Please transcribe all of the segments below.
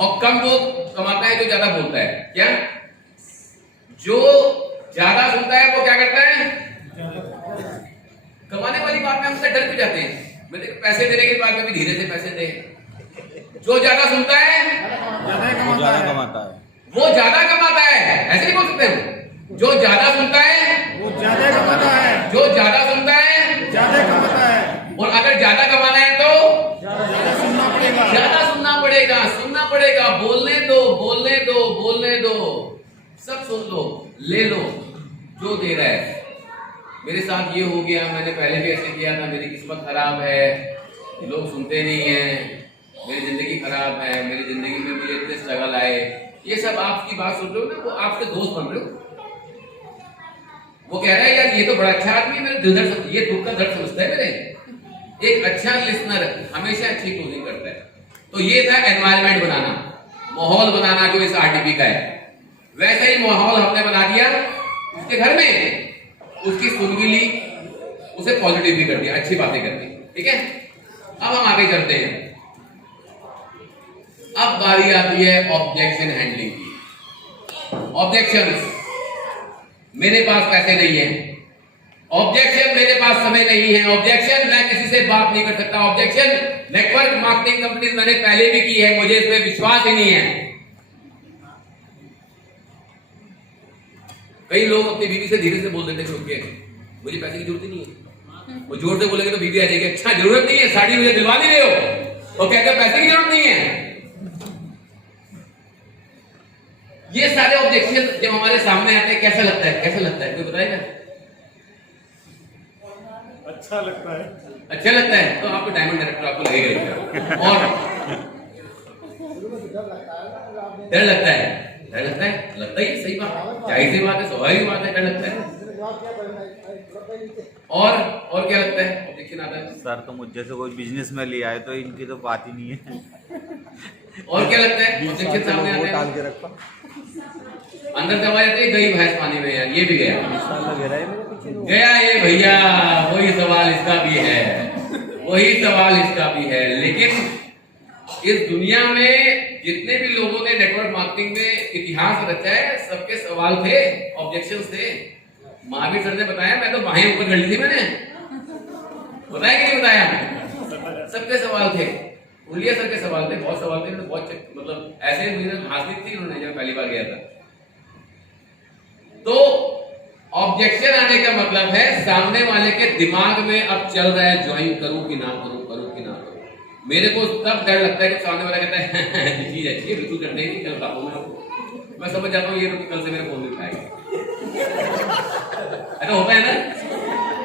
और कम वो कमाता है जो ज्यादा बोलता है। क्या? जो ज्यादा सुनता है वो क्या करता है? कमाने वाली बात में हम डर क्यों जाते हैं? मैं पैसे देने के बाद में भी धीरे से पैसे दे। जो ज्यादा सुनता है वो ज्यादा कमाता है। वो ज्यादा कमाता है, ऐसे नहीं बोल सकते हम। जो ज्यादा सुनता है वो ज्यादा कमाता है। जो ज्यादा सुनता है ज्यादा कमाता है। और अगर ज्यादा कमाना है तो ज्यादा सुनना पड़ेगा। ज्यादा सुनना पड़ेगा, सुनना पड़ेगा। बोलने दो, बोलने दो, बोलने दो। सब सुन लो, ले लो जो दे रहा है। मेरे साथ ये हो गया, मैंने पहले भी ऐसे किया था, मेरी किस्मत खराब है, लोग सुनते नहीं हैं, मेरी जिंदगी खराब है, मेरी जिंदगी में मुझे इतने स्ट्रगल आए। ये सब आपकी बात सुन रहे हो ना, वो आपके दोस्त बन रहे हो। वो कह रहा है यार ये तो बड़ा अच्छा आदमी है, मेरे दिल दर्द, ये दुख का दर्द समझता है मेरे। एक अच्छा लिसनर हमेशा अच्छी क्लोजिंग करता है। तो ये था एनवायरनमेंट बनाना, माहौल बनाना जो इस आरटीपी का है। वैसा ही माहौल हमने बना दिया उसके घर में, उसकी सुन भी ली, उसे पॉजिटिव भी कर दिया, अच्छी बातें कर दी। ठीक है, अब हम आगे चलते हैं। अब बारी आती है ऑब्जेक्शन हैंडलिंग की। ऑब्जेक्शंस, मेरे पास पैसे नहीं है। ऑब्जेक्शन, मेरे पास समय नहीं है। ऑब्जेक्शन, मैं किसी से बात नहीं कर सकता। ऑब्जेक्शन, नेटवर्क मार्केटिंग कंपनी मैंने पहले भी की है, मुझे इस पर विश्वास ही नहीं है। कई लोग अपनी बीवी से धीरे से बोल देते हैं कि मुझे पैसे की जरूरत ही नहीं है। वो जोर से बोलेंगे तो बीवी आ जाएगी, अच्छा जरूरत नहीं है, साड़ी मुझे दिलवा नहीं रहे हो, और कहते हैं पैसे की जरूरत नहीं है। ये सारे ऑब्जेक्शन जब हमारे सामने आते हैं कैसा लगता है? कैसा लगता है कोई बताएगा? अच्छा लगता है। अच्छा लगता है तो आपको डायमंड डायरेक्टर आपको लगेगा। और डर लगता है, डर लगता है, लगता ही सही बात, जाहिर सी बात है, स्वाभाविक बात है, डर लगता है। और क्या लगता है? ऑब्जेक्शन आता है सर तो मुझ जैसे कोई बिजनेस में ले आए तो इनकी तो बात ही नहीं है। और क्या लगता है? ऑब्जेक्शन सामने आते हैं, अंदर से आवाज आती है गई भैंस पानी में, यार ये भी गया ये भैया, वही सवाल इसका भी है, वही सवाल इसका भी है। लेकिन इस दुनिया में जितने भी लोगों ने नेटवर्क मार्केटिंग में इतिहास रचा है, सबके सवाल थे, ऑब्जेक्शंस थे। महावीर सर ने बताया, मैं तो बाहें ऊपर कर ली थी, मैंने बताया कि नहीं बताया? सबके सवाल थे, उलिया सर के सवाल थे, बहुत सवाल थे, बहुत मतलब ऐसे मुझे हासिल थी उन्होंने जब पहली बार गया था। तो ऑब्जेक्शन आने का मतलब है सामने वाले के दिमाग में अब चल रहा है ज्वाइन करूं कि ना करूं, करूं कि ना करूं। मेरे को तब डर लगता है कि सामने वाला कहता है चीज अच्छी है, बिल्कुल करने की, कल बताऊंगा। मैं समझ जाता हूँ ये तो कल से मेरे फोन में उठाएगा। ऐसा होता है ना,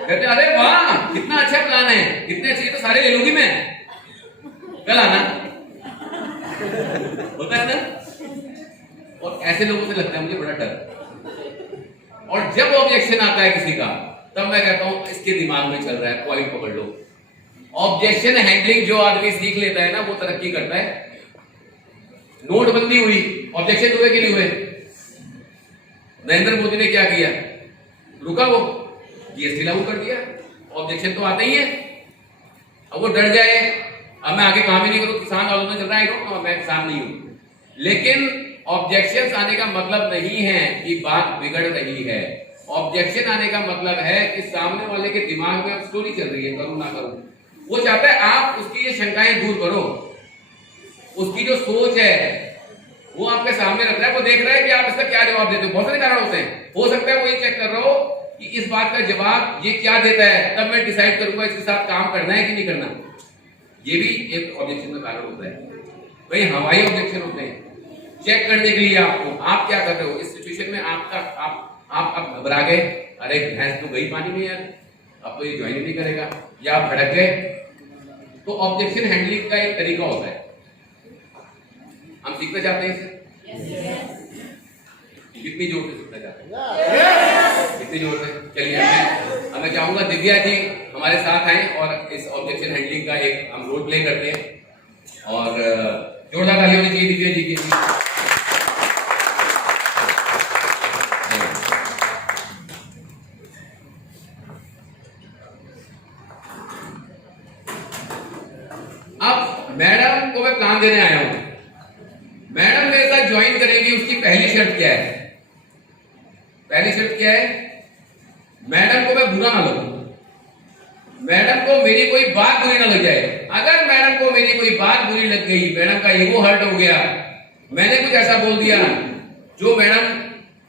कहते अरे वाह कितना अच्छा प्लान है, कितने अच्छे, तो सारे ले लूंगी मैं, कल आना। होता है ना। और ऐसे लोगों से लगता है मुझे बड़ा डर। और जब ऑब्जेक्शन आता है किसी का, तब मैं कहता हूं इसके दिमाग में चल रहा है, पॉइंट पकड़ लो। ऑब्जेक्शन हैंडलिंग जो आदमी सीख लेता है ना, वो तरक्की करता है। नोटबंदी हुई, ऑब्जेक्शन हुए कि नहीं हुए? नरेंद्र मोदी ने क्या किया? रुका, वो जीएसटी लागू कर दिया। ऑब्जेक्शन तो आता ही है। अब वो डर जाए, अब मैं आगे काम ही नहीं करूं, किसान आंदोलन चल रहा है, मैं किसान नहीं हूं। लेकिन ऑब्जेक्शंस आने का मतलब नहीं है कि बात बिगड़ रही है। ऑब्जेक्शन आने का मतलब है कि सामने वाले के दिमाग में अब स्टोरी चल रही है, करूं ना करूं। वो चाहता है आप उसकी ये शंकाएं दूर करो, उसकी जो सोच है वो आपके सामने रख रहा है, वो देख रहा है कि आप इसका क्या जवाब देते हो। बहुत सारे कारण होते हैं, हो सकता है वो ये चेक कर रहा हो कि इस बात का जवाब ये क्या देता है, तब मैं डिसाइड करूंगा इसके साथ काम करना है कि नहीं करना। ये भी एक ऑब्जेक्शन का कारण होता है। कई हवाई ऑब्जेक्शन होते हैं, चेक करने के लिए आपको, आप क्या कर रहे हो इस सिचुएशन में। आप घबरा गए, अरे भैंस तो गई पानी में यार, अब तो ये ज्वाइन नहीं करेगा, या आप भड़क गए। तो ऑब्जेक्शन हैंडलिंग का एक तरीका होता है, हम सीखना चाहते हैं इसे। कितनी जोर से सीखना चाहते हैं? कितनी जोर से? चलिए अब मैं चाहूंगा दिव्या जी हमारे साथ आए और इस ऑब्जेक्शन हैंडलिंग का एक हम रोल प्ले करते हैं। और जोरदार ताली होनी चाहिए दिव्या जी की। अब मैडम को मैं प्लान देने आया हूं। मैडम मेरे साथ ज्वाइन करेगी, उसकी पहली शर्त क्या है? पहली शर्त क्या है? मैडम को मैं बुरा ना लगूं, मैडम को मेरी कोई बात बुरी ना लग जाए। अगर मैडम को मेरी कोई बात बुरी लग गई, मैडम का ईगो हर्ट हो गया, मैंने कुछ ऐसा बोल दिया जो मैडम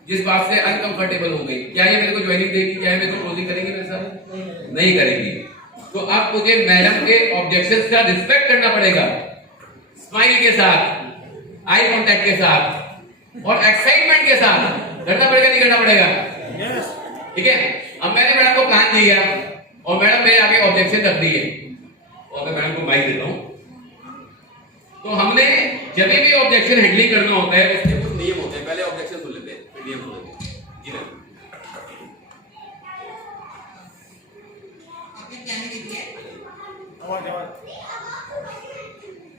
जिस बात से अनकंफर्टेबल हो गई, क्या ये मेरे को ज्वाइनिंग देगी? क्या ये मेरे को क्लोजिंग करेगी मेरे साथ? नहीं करेगी। तो अब मुझे मैडम के ऑब्जेक्शंस का रिस्पेक्ट करना पड़ेगा, स्माइल के साथ, आई कांटेक्ट के साथ और एक्साइटमेंट के साथ करना पड़ेगा, नहीं करना पड़ेगा? यस। ठीक है। अब मैंने मैडम को प्लान दिया और मैडम मेरे आगे ऑब्जेक्शन रख दी है और मैं मैडम को माइक देता हूं। तो हमने जब भी ऑब्जेक्शन हैंडलिंग करना होता है उसके कुछ नियम होते हैं। पहले ऑब्जेक्शन सुन लेते हैं, फिर नियम सुन लेते हैं। जी मैम। आपने क्या नहीं दिया? आवाज आवाज।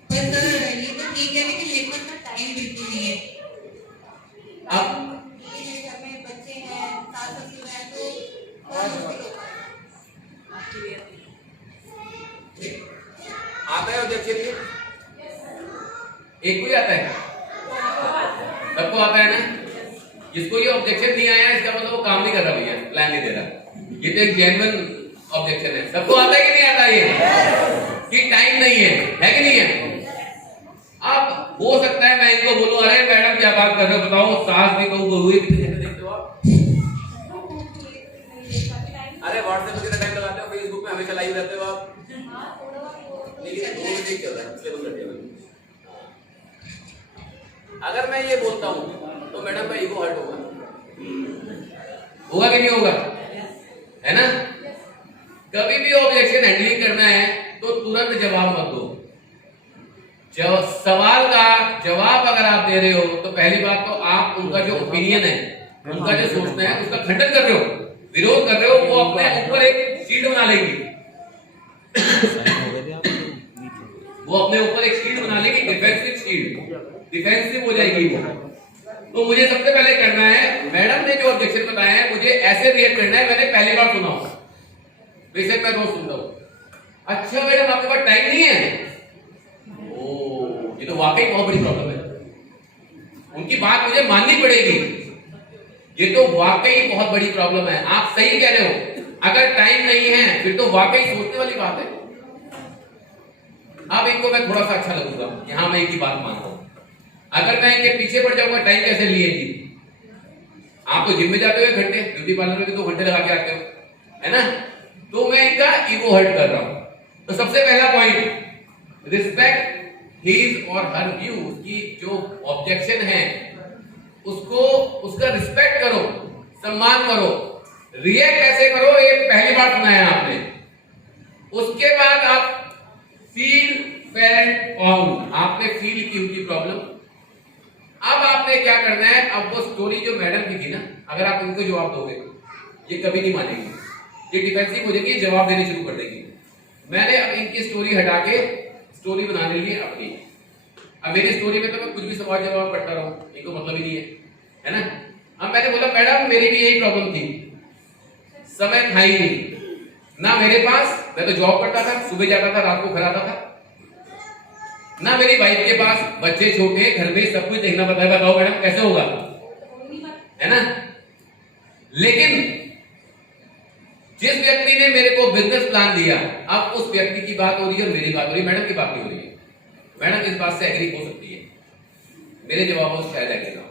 पर सर ये तो ठीक है लेकिन मेरे पास टाइम बिल्कुल नहीं है। अब मेरे घर में बच्चे हैं, सास ससुर हैं, तो आवाज आवाज। आता है ऑब्जेक्शन ये? एक को ही आता है? सबको आता है ना? जिसको ये ऑब्जेक्शन नहीं आया इसका मतलब वो काम नहीं कर रहा भैया, प्लान नहीं दे रहा। ये तो एक जेन्युइन ऑब्जेक्शन है। सबको आता है कि नहीं आता ये? कि टाइम नहीं है कि नहीं है? अब हो सकता है मैं इनको बोलूं, अरे मैडम क्या बात कर रहे हो, बताओ सास भी कहूं बहू भी, कितने घंटे देखते हो आप? अरे व्हाट्सएप पे कितना टाइम लगाते हो? फेसबुक पे हमेशा लाइव रहते हो आप? लेकिन 2 मिनट चल रहा है, इसलिए 2 घंटे में। अगर मैं ये बोलता हूं तो मैडम का ईगो हर्ट होगा, होगा कि नहीं होगा? है ना? कभी भी ऑब्जेक्शन हैंडलिंग करना है तो तुरंत जवाब मत दो। जब सवाल का जवाब अगर आप दे रहे हो तो पहली बात तो आप उनका जो ओपिनियन है, उनका जो सोचना है उसका खंडन कर रहे हो, विरोध कर रहे हो। वो अपने ऊपर एक शील्ड बना लेगी, वो अपने ऊपर एक शील्ड बना लेगी, डिफेंसिव शील्ड, डिफेंसिव हो जाएगी वो। तो मुझे सबसे पहले करना है, मैडम ने जो ऑब्जेक्शन बताया है मुझे ऐसे रिएक्ट करना है, मैंने पहली बार सुना हो, बेशक मैं रोज सुनता हूं। अच्छा मैडम आपके पास टाइम नहीं है? ओ, ये तो वाकई बहुत बड़ी प्रॉब्लम है। उनकी बात मुझे माननी पड़ेगी, ये तो वाकई बहुत बड़ी प्रॉब्लम है। आप सही कह रहे हो, अगर टाइम नहीं है फिर तो वाकई सोचने वाली बात है। अब इनको मैं थोड़ा सा अच्छा लगूंगा, यहां मैं इनकी बात मानता हूं। अगर मैं इनके पीछे पड़ जाऊंगा, टाइम कैसे लिए जी? आप तो जिम में जाते हो 1 घंटे, ब्यूटी पार्लर में भी 2 घंटे लगा के आते हो, है ना? तो मैं इनका ईगो हर्ट कर रहा हूं। तो सबसे पहला पॉइंट, रिस्पेक्ट हिज और हर व्यू की जो ऑब्जेक्शन है उसको, उसका रिस्पेक्ट करो, सम्मान करो। रिएक्ट ऐसे करो, ये पहली बार सुना है आपने। उसके बाद आप फील फेल्ट ऑन, आपने फील की उनकी प्रॉब्लम। अब आपने क्या करना है, अब वो स्टोरी जो मैडम की थी ना, अगर आप उनको जवाब दोगे ये कभी नहीं मानेंगे, ये डिफेंसिव हो जाएगी, जवाब देने शुरू कर देगी। मैंने अब इनकी स्टोरी हटा के स्टोरी बनाने लिए अपनी। अब मेरी स्टोरी में तो मैं कुछ भी सवाल जवाब करता रहूं, इनको मतलब ही नहीं है ना? अब मैंने बोला मैडम मेरी भी यही प्रॉब्लम थी, समय था ही नहीं ना मेरे पास, मैं तो जॉब करता था, सुबह जाता था रात को घर आता था, ना मेरी वाइफ के पास, बच्चे छोटे, घर में सब कुछ देखना पड़ता है। बताओ मैडम कैसे होगा, है ना? लेकिन जिस व्यक्ति ने मेरे को बिजनेस प्लान दिया, अब उस व्यक्ति की बात हो रही है और मेरी बात हो रही है, मैडम की बात नहीं हो रही है। मैडम इस बात से एग्री हो सकती है, मेरे जवाबों से शायद एग्री ना हो।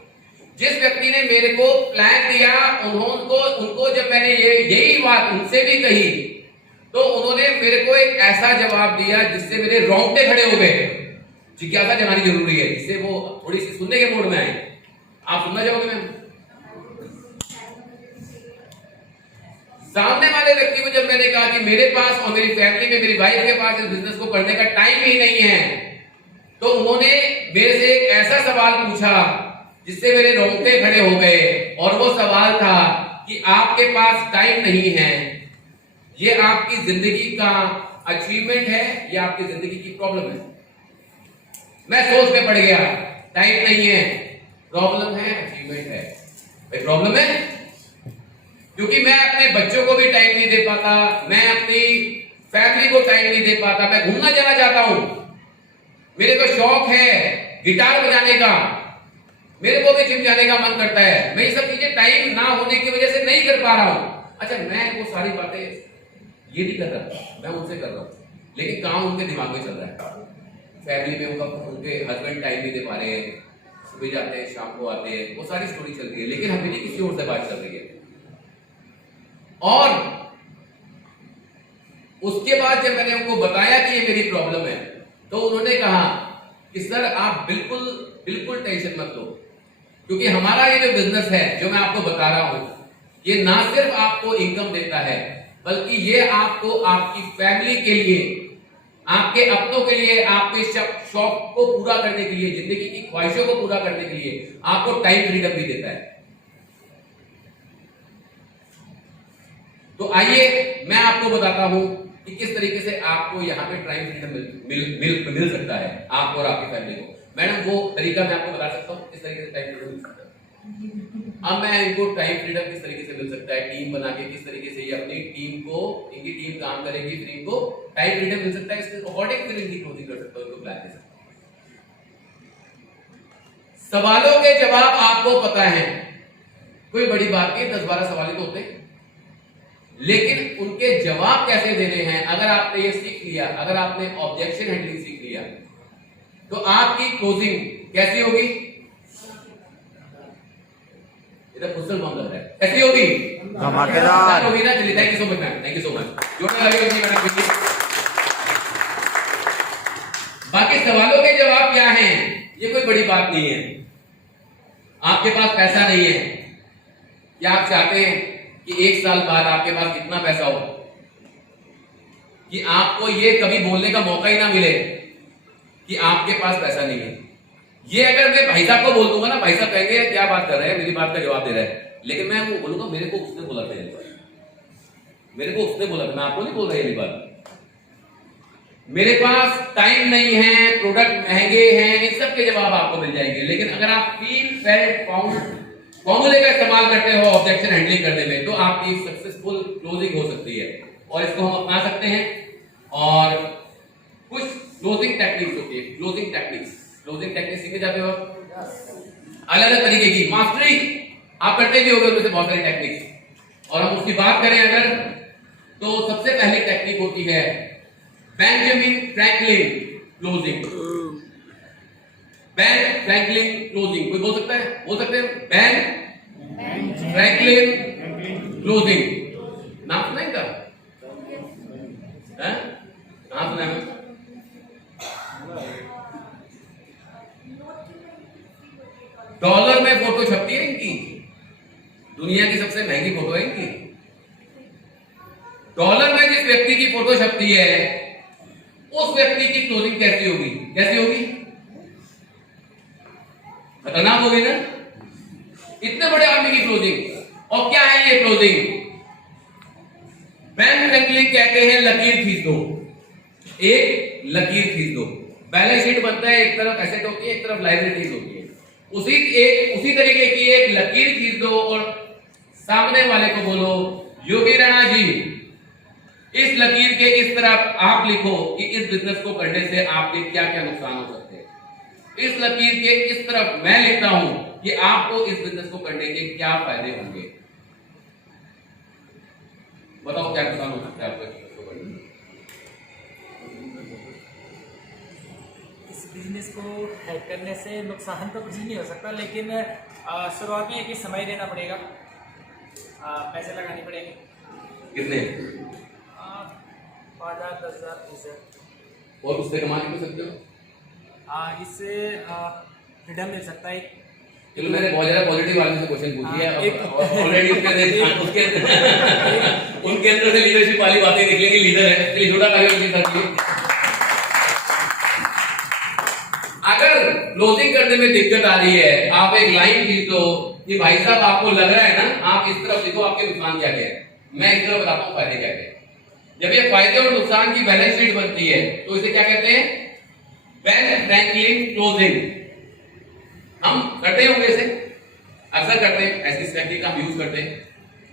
जिस व्यक्ति ने मेरे को प्लान दिया, उनको जब मैंने यही बात उनसे भी कही तो उन्होंने मेरे को एक ऐसा जवाब दिया जिससे मेरे रोंगटे खड़े हो गए। जिज्ञासा जगानी जरूरी है, जिससे वो थोड़ी सी सुनने के मूड में आए। आप सुनना चाहोगे मैम? सामने वाले व्यक्ति को जब मैंने कहा कि मेरे पास और मेरी फैमिली में, मेरी वाइफ के पास इस बिजनेस को करने का टाइम ही नहीं है, तो उन्होंने मेरे से एक ऐसा सवाल पूछा जिससे मेरे रोंगटे खड़े हो गए। और वो सवाल था कि आपके पास टाइम नहीं है, ये आपकी जिंदगी का अचीवमेंट है या आपकी जिंदगी की प्रॉब्लम है? मैं सोच में पड़ गया, टाइम नहीं है, प्रॉब्लम है, अचीवमेंट है। भाई प्रॉब्लम है क्योंकि मैं अपने बच्चों को भी टाइम नहीं दे पाता, मैं अपनी फैमिली को टाइम नहीं दे पाता। मैं घूमना जाना चाहता हूं, मेरे को शौक है गिटार बजाने का, मेरे को भी जिम जाने का मन करता है, मैं ये सब चीजें टाइम ना होने की वजह से नहीं कर पा रहा हूं। अच्छा, मैं वो सारी बातें ये नहीं कर रहा, मैं उनसे कर रहा हूं, लेकिन काम उनके दिमाग में चल रहा है। फैमिली में उनके हस्बैंड टाइम नहीं दे पा रहे हैं, सुबह जाते हैं शाम को आते हैं, वो सारी स्टोरी चल रही है, लेकिन हमें नहीं किसी और से बात चल रही है। और उसके बाद जब मैंने उनको बताया कि ये मेरी प्रॉब्लम है, तो उन्होंने कहा कि सर आप बिल्कुल बिल्कुल टेंशन मत लो, क्योंकि हमारा ये जो बिजनेस है जो मैं आपको बता रहा हूं, ये ना सिर्फ आपको इनकम देता है, बल्कि ये आपको आपकी फैमिली के लिए, आपके अपनों के लिए, आपके शौक को पूरा करने के लिए, जिंदगी की ख्वाहिशों को पूरा करने के लिए आपको टाइम फ्रीडम भी देता है। तो आइए मैं आपको बताता हूं कि किस तरीके से आपको यहाँ पे टाइम फ्रीडम मिल सकता है, आपको और आपकी फैमिली को। मैडम वो तरीका मैं आपको बता सकता हूँ किस तरीके से टाइम फ्रीडम मिल सकता है। अब मैं इनको टाइम फ्रीडम किस तरीके से मिल सकता है, टीम बना के किस तरीके से ये अपनी टीम को, इनकी टीम काम करेगी, फिर इनको टाइम फ्रीडम मिल सकता है, इसके अकॉर्डिंग फिर इनकी क्लोजिंग कर सकता हूँ, इनको प्लान दे सकता हूँ। सवालों के जवाब आपको पता है, कोई बड़ी बात नहीं, 10-12 सवाल तो होते हैं, लेकिन उनके जवाब कैसे देने हैं अगर आपने ये सीख लिया, अगर आपने ऑब्जेक्शन हैंडलिंग सीख लिया, तो आपकी क्लोजिंग कैसी होगी? इधर फुसल बम लग रहा है, कैसी होगी? धमाकेदार होगी ना। चलिए, thank you so much ma'am, thank you so much. जोरदार ताली होगी मैडम। बाकी सवालों के जवाब क्या हैं, ये कोई बड़ी बात नहीं है। आपके पास पैसा नहीं है, क्या आप चाहते हैं कि 1 साल बाद आपके पास कितना पैसा हो कि आपको ये कभी बोलने का मौका ही ना मिले कि आपके पास पैसा नहीं है? ये अगर मैं भाई साहब को बोल दूंगा ना, भाई साहब कहेंगे क्या बात कर रहे हैं, मेरी बात का जवाब दे रहे हैं, लेकिन मैं वो बोलूंगा मेरे को उसने बोला था, मेरे को उसने बोला था, मैं आपको नहीं बोल रहा ये बात। मेरे पास टाइम नहीं है, प्रोडक्ट महंगे हैं, इन सब के जवाब आपको मिल जाएंगे, लेकिन अगर आप फील फेल्ट फाउंड फॉर्मूले का इस्तेमाल करते हो ऑब्जेक्शन हैंडलिंग करने में, तो आपकी सक्सेसफुल क्लोजिंग हो सकती है, और इसको हम अपना सकते हैं। और कुछ क्लोजिंग टेक्निक्स होती है, क्लोजिंग टेक्निक्स सीखे जाते हो अलग अलग तरीके की, मास्टरी आप करते भी होंगे उनमें से बहुत सारी टेक्निक्स। और हम उसकी बात करें अगर, तो सबसे पहली टेक्निक होती है Benjamin Franklin closing. Ben Franklin closing, कोई बोल सकता है? बोल सकते हैं बेन फ्रैंकलिन क्लोजिंग। नाम सुना इनका? नाम सुना है? डॉलर में फोटो छपती है इनकी, दुनिया की सबसे महंगी फोटो है इनकी। डॉलर में जिस व्यक्ति की फोटो छपती है, उस व्यक्ति की क्लोजिंग कैसी होगी? कैसी होगी? खतरनाक होगी ना, इतने बड़े आदमी की क्लोजिंग। और क्या है ये क्लोजिंग? बेन फ्रैंकलिन कहते हैं लकीर खींच दो, एक लकीर खींच दो। बैलेंस शीट बनता है, एक तरफ एसेट होती है, एक तरफ लायबिलिटीज होती है, उसी तरीके की एक लकीर खींच दो और सामने वाले को बोलो, योगी राणा जी इस लकीर के इस तरफ आप लिखो कि इस बिजनेस को करने से आपके क्या क्या नुकसान हो सकते हैं। इस लकीर के इस तरफ मैं लिखता हूं कि आपको इस बिजनेस को करने के क्या फायदे होंगे। बताओ क्या नुकसान हो सकता है आपको इस बिजनेस को करने में? इस बिजनेस को हैक करने से नुकसान तो कुछ नहीं हो सकता, लेकिन शुरुआत में एक समय देना पड़ेगा, पैसे लगाने पड़ेंगे। कितने? 5,000, 10,000, 20,000। और उससे कमा नहीं सकते हो? इससे फ्रीडम मिल सकता है। चलो, मैंने बहुत ज्यादा पॉजिटिव आदमी से क्वेश्चन पूछ लिया, ऑलरेडी उनके अंदर से लीडरशिप वाली बातें निकलेंगी। लीडर है, चलिए छोटा कार्य। अगर क्लोजिंग करने में दिक्कत आ रही है, आप एक लाइन खींच दो कि भाई साहब आपको लग रहा है ना, आप इस तरफ लिखो आपके नुकसान क्या क्या है, मैं इस तरफ बताता हूँ फायदे क्या क्या। जब ये फायदे और नुकसान की बैलेंस शीट बनती है, तो इसे क्या कहते हैं? Ben Franklin closing. हम करते होंगे इसे, अक्सर करते हैं, ऐसी टेक्निक हम यूज करते हैं।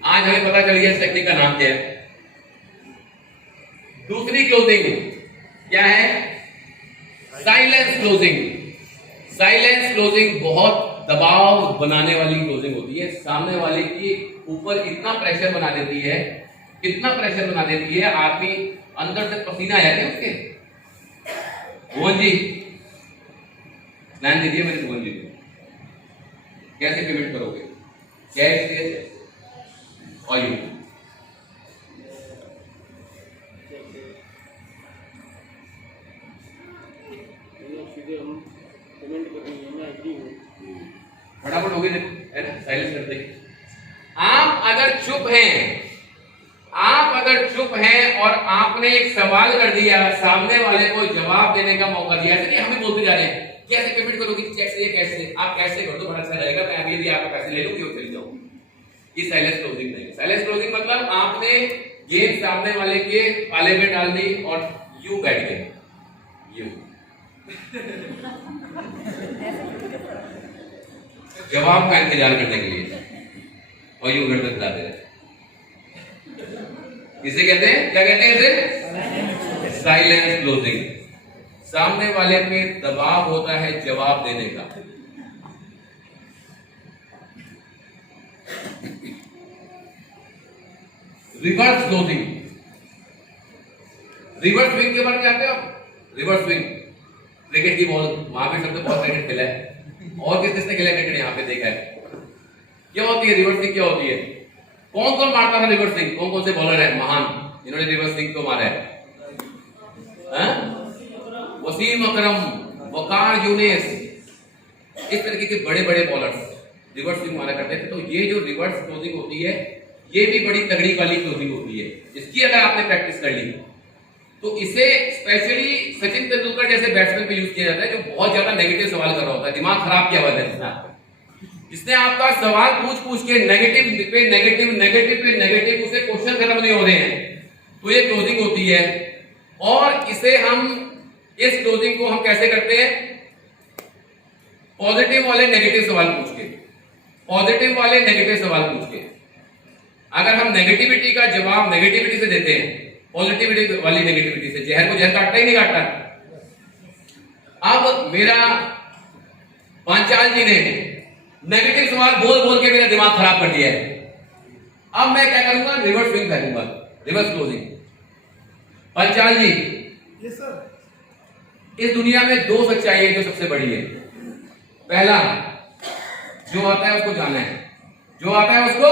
आज हमें पता चल गया इस टेक्निक का नाम क्या है। दूसरी क्लोजिंग क्या है? Silence closing. साइलेंस क्लोजिंग बहुत दबाव बनाने वाली क्लोजिंग होती है, सामने वाले की ऊपर इतना प्रेशर बना देती है, इतना प्रेशर बना देती है, आदमी अंदर से पसीना आया क्या उसके। भुवन जी प्लान दे दिया मैंने भुवन जी को, कैसे पेमेंट करोगे, कैश और यू। फटाफट हो गई साइलेंस करते ही। आप अगर चुप हैं और आपने एक सवाल कर दिया, सामने वाले को जवाब देने का मौका दिया, ऐसे नहीं हमें बोलते जा रहे हैं कैसे पेमेंट करोगे, चेक से कैसे, आप कैसे कर दो बड़ा अच्छा रहेगा, मैं अभी आपका पैसे ले लूंगी और चली जाऊंगी। ये साइलेंस क्लोजिंग नहीं है। साइलेंस क्लोजिंग मतलब आपने गेम सामने वाले के पाले में डाल दी और यू बैठ गए, यू जवाब का इंतजार करने के लिए और यूं घर तक जाते रहे। इसे कहते हैं, क्या कहते हैं इसे? Silence closing. सामने वाले पे दबाव होता है जवाब देने का। रिवर्स क्लोजिंग, रिवर्स स्विंग के बारे में जानते हो आप? रिवर्स स्विंग क्रिकेट की बॉल, वहां पे सबसे बहुत क्रिकेट खेला है, और किस किसने खेला क्रिकेट यहाँ पे देखा है। क्या होती है रिवर्स स्विंग, क्या होती है? कौन कौन मारता था रिवर्स स्विंग, कौन कौन से बॉलर है महान जिन्होंने रिवर्स स्विंग को मारा है? वसीम अकरम, वकार यूनिस, इस तरीके के बड़े बड़े बॉलर्स रिवर्स स्विंग मारा करते थे। तो ये जो रिवर्स क्लोजिंग होती है ये भी बड़ी तगड़ी वाली क्लोजिंग होती है। इसकी अगर आपने प्रैक्टिस कर ली तो इसे स्पेशली सचिन तेंदुलकर जैसे बैट्समैन पे यूज किया जाता है जो बहुत ज्यादा नेगेटिव सवाल कर रहा होता है, दिमाग खराब किया हुआ है जिसने आपका सवाल पूछ के नेगेटिव पे नेगेटिव नेगेटिव पे नेगेटिव, उसे क्वेश्चन खत्म नहीं हो रहे हैं, तो ये क्लोजिंग होती है। और इसे हम, इस क्लोजिंग को हम कैसे करते हैं? पॉजिटिव वाले नेगेटिव सवाल पूछ के, पॉजिटिव वाले नेगेटिव सवाल पूछ के। अगर हम नेगेटिविटी का जवाब नेगेटिविटी से देते हैं, पॉजिटिविटी वाली नेगेटिविटी से, जहर को जहर काटता ही नहीं काटता। अब मेरा पांचाल जी ने नेगेटिव सवाल बोल बोल के मेरा दिमाग खराब कर दिया है। अब मैं क्या करूंगा? रिवर्स स्विंग फेंकूंगा, reverse closing. Panchal ji, yes sir. इस दुनिया में दो सच्चाई है जो सबसे बड़ी है। पहला, जो आता है उसको जाना है, जो आता है उसको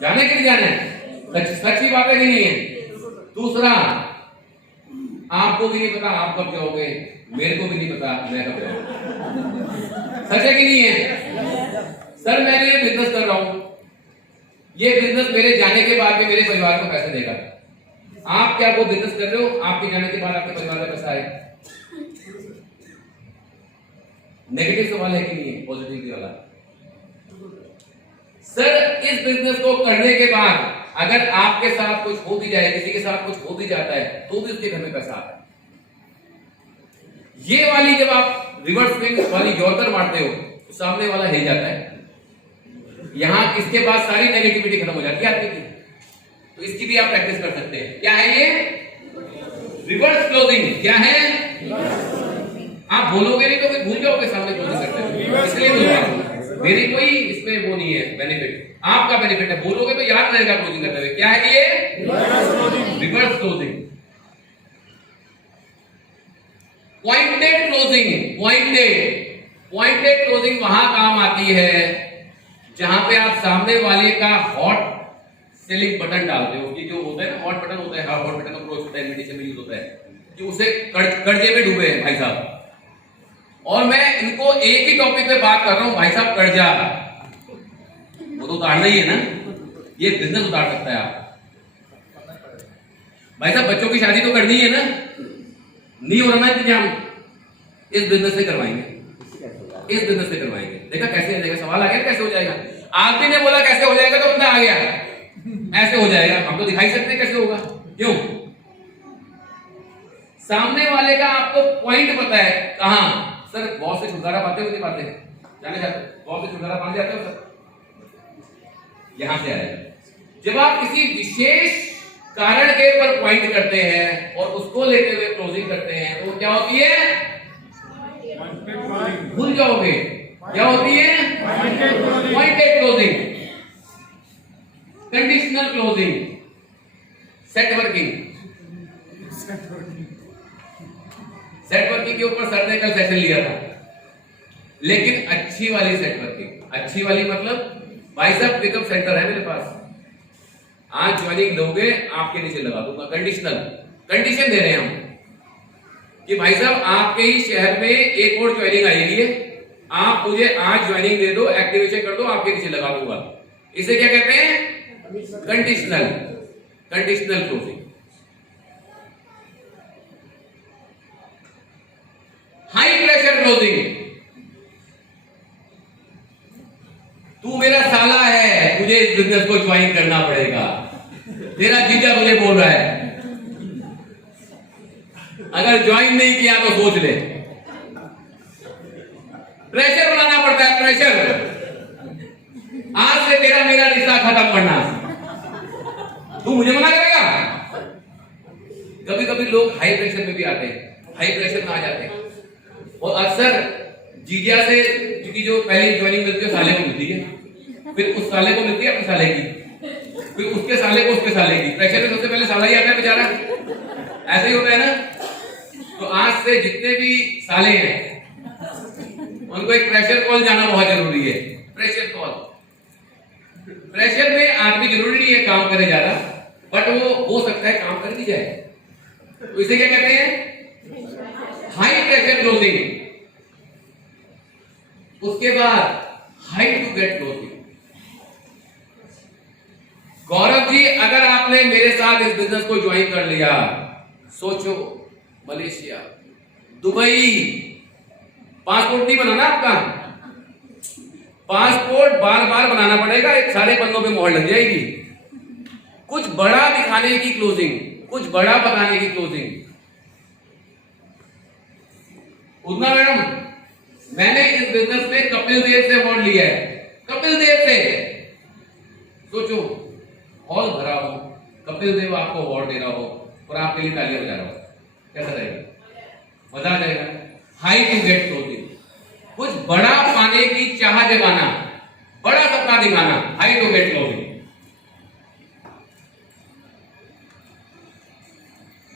जाने के लिए जाना है, सच्ची बातें भी नहीं है। दूसरा, आपको भी नहीं पता आप कब जाओगे, मेरे को भी नहीं पता मैं कब जाऊंगा। सच है कि नहीं है? सर मैंने ये बिजनेस कर रहा हूं, ये बिजनेस मेरे जाने के बाद भी मेरे परिवार को पैसे देगा। आप क्या वो बिजनेस कर रहे हो, आपके जाने के बाद आपके परिवार में पैसा आएगा? नेगेटिव सवाल है कि नहीं है? पॉजिटिव वाला। सर इस बिजनेस को करने के बाद अगर आपके साथ कुछ हो भी जाए, किसी के साथ कुछ हो भी जाता है, तो भी उसके घर में पैसा आता है। ये वाली जब आप रिवर्स स्विंग वाली यॉर्कर मारते हो तो सामने वाला हिल जाता है। यहां इसके बाद सारी नेगेटिविटी खत्म हो जाती है आदमी की। तो इसकी भी आप प्रैक्टिस कर सकते हैं। क्या है ये? Reverse closing. क्या है? आप बोलोगे नहीं तो फिर भूल जाओगे सामने क्लोजिंग करते हैं, इसलिए बोल रहा हूं। मेरी कोई इसमें वो नहीं है बेनिफिट, आपका बेनिफिट है। बोलोगे तो याद रहेगा क्लोजिंग करते हुए। क्या है ये? Reverse closing. Pointed closing. Pointed closing वहां काम आती है जहां पे आप सामने वाले का हॉट सेलिंग बटन डालते हो। कि जो होता है ना, हॉट बटन होता है, हॉट बटन अप्रोच होता है, मेडिसिन में यूज होता है, कि उसे कर्जे में डूबे हैं भाई साहब। और मैं इनको एक ही टॉपिक पे बात कर रहा हूं, भाई साहब कर्जा, वो तो उतारना ही है ना, ये बिजनेस उतार सकता है आप। भाई साहब बच्चों की शादी तो करनी है ना, नहीं हो रहा ना इंतजाम, इस बिजनेस से करवाएंगे, इस बिजनेस से करवाएंगे। देखा कैसे हो जाएगा? सवाल आ गया कैसे हो जाएगा? आदमी ने बोला कैसे हो जाएगा तो बंदा आ गया, ऐसे हो जाएगा। हम तो दिखाई सकते हैं कैसे होगा। क्यों? सामने वाले का आपको पॉइंट पता है। कहां? सर बहुत से छुटकारा पाते हो नहीं पाते? जाने जाते बहुत से छुटकारा पाने जाते हो सर, यहां से आएगा। जब आप किसी विशेष कारण के ऊपर पॉइंट करते हैं और उसको लेते हुए क्लोजिंग करते हैं तो क्या होती है? भूल जाओगे। क्या होती है? Pointed closing, conditional closing, set working. Set working के ऊपर सर ने कल सेशन लिया था, लेकिन अच्छी वाली सेट वर्किंग। अच्छी वाली मतलब भाई साहब पिकअप सेंटर है मेरे पास, आज ज्वाइनिंग लोगे आपके नीचे लगा दूंगा। कंडीशनल, कंडीशन दे रहे हैं हम कि भाई साहब आपके ही शहर में एक और ज्वाइनिंग आएगी है, आप मुझे आज ज्वाइनिंग दे दो, एक्टिवेशन कर दो, आपके नीचे लगा दूंगा। इसे क्या कहते हैं? Conditional, conditional closing. High pressure closing, तू मेरा साला है, तुझे इस बिजनेस को ज्वाइन करना पड़ेगा, तेरा जीजा मुझे बोल रहा है, अगर ज्वाइन नहीं किया तो सोच ले। प्रेशर बनाना पड़ता है, प्रेशर। आज से तेरा मेरा रिश्ता खत्म करना, तू मुझे मना करेगा? कभी कभी लोग हाई प्रेशर में भी आते हैं, हाई प्रेशर में आ जाते हैं, और अक्सर जीजा से, क्योंकि जो पहली ज्वाइनिंग मिलती है साले को मिलती है, फिर उस साले को मिलती है अपने साले की, फिर उसके साले को उसके साले की। प्रेशर में सबसे पहले साला ही आता है बेचारा, ऐसे ही होता है ना। तो आज से जितने भी साले हैं उनको एक प्रेशर कॉल जाना बहुत जरूरी है। प्रेशर कॉल, प्रेशर में आदमी जरूरी नहीं है काम करे ज्यादा, बट वो हो सकता है काम कर भी जाए, तो इसे क्या कहते हैं? High pressure closing. उसके बाद high to get closing. Gaurav ji, अगर आपने मेरे साथ इस बिजनेस को ज्वाइन कर लिया, सोचो मलेशिया, दुबई, पासपोर्ट नहीं बनाना आपका, पासपोर्ट बार बार बनाना पड़ेगा, एक सारे पन्नों पे मोहर लग जाएगी। कुछ बड़ा दिखाने की क्लोजिंग, कुछ बड़ा बताने की क्लोजिंग। उतना मैडम, मैंने इस बिजनेस में कपिल देव से अवार्ड लिया है, कपिल देव से। सोचो, हॉल भरा हो, कपिल देव आपको अवार्ड दे रहा हो और आपके लिए तालियां बजा रहा हो, कैसा रहेगा? मजा आ जाएगा। हाई टू गेट क्लोजिंग, कुछ बड़ा पाने की चाह जगाना, बड़ा सपना दिखाना, हाई टू गेट क्लोजिंग।